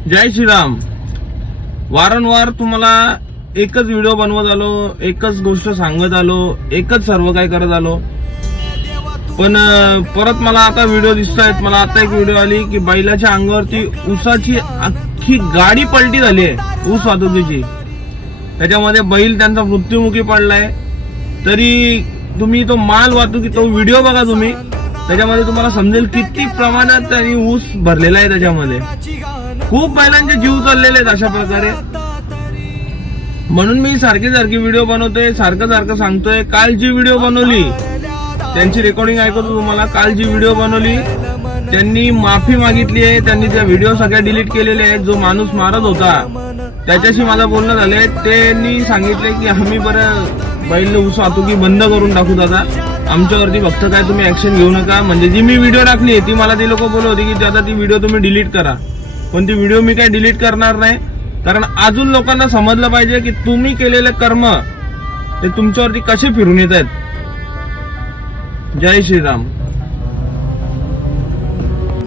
जय श्रीराम. वारंवार तुम्हाला एकच व्हिडिओ बनवत आलो, एकच गोष्ट सांगत आलो, एकच सर्व काय करत आलो. पण परत मला आता व्हिडिओ दिसतायत. मला आता एक व्हिडिओ आली की बैलाच्या अंगावरती ऊसाची अख्खी गाडी पलटी झाली आहे, ऊस वाहतुकीची. त्याच्यामध्ये बैल त्यांचा मृत्युमुखी पडलाय. तरी तुम्ही तो माल वाहतुकी तो व्हिडिओ बघा तुम्ही, त्याच्यामध्ये तुम्हाला समजेल किती प्रमाणात त्यांनी ऊस भरलेला आहे. त्याच्यामध्ये खूप बैलांचे जीव चाललेले आहेत अशा प्रकारे. म्हणून मी सारखी व्हिडिओ बनवतोय, सारखं सांगतोय. काल जी व्हिडिओ बनवली त्यांची रेकॉर्डिंग ऐकतो तुम्हाला. काल जी व्हिडिओ बनवली त्यांनी माफी मागितली आहे. त्यांनी त्या व्हिडिओ सगळ्या डिलीट केलेले आहेत. जो माणूस मारत होता त्याच्याशी माझं बोलणं झालंय. त्यांनी सांगितले की आम्ही बरं बैल ऊस वाहतुकी बंद करून टाकू दादा, आमच्यावरती फक्त काय तुम्ही ऍक्शन घेऊ नका. म्हणजे जी मी व्हिडिओ टाकली ती मला ती लोक बोलत होती की दादा ती व्हिडिओ तुम्ही डिलीट करा. पण ती व्हिडिओ मी काय डिलीट करणार नाही, कारण अजून लोकांना समजलं पाहिजे की तुम्ही केलेले कर्म ते तुमच्यावरती कसे फिरून येत आहेत. जय श्रीराम.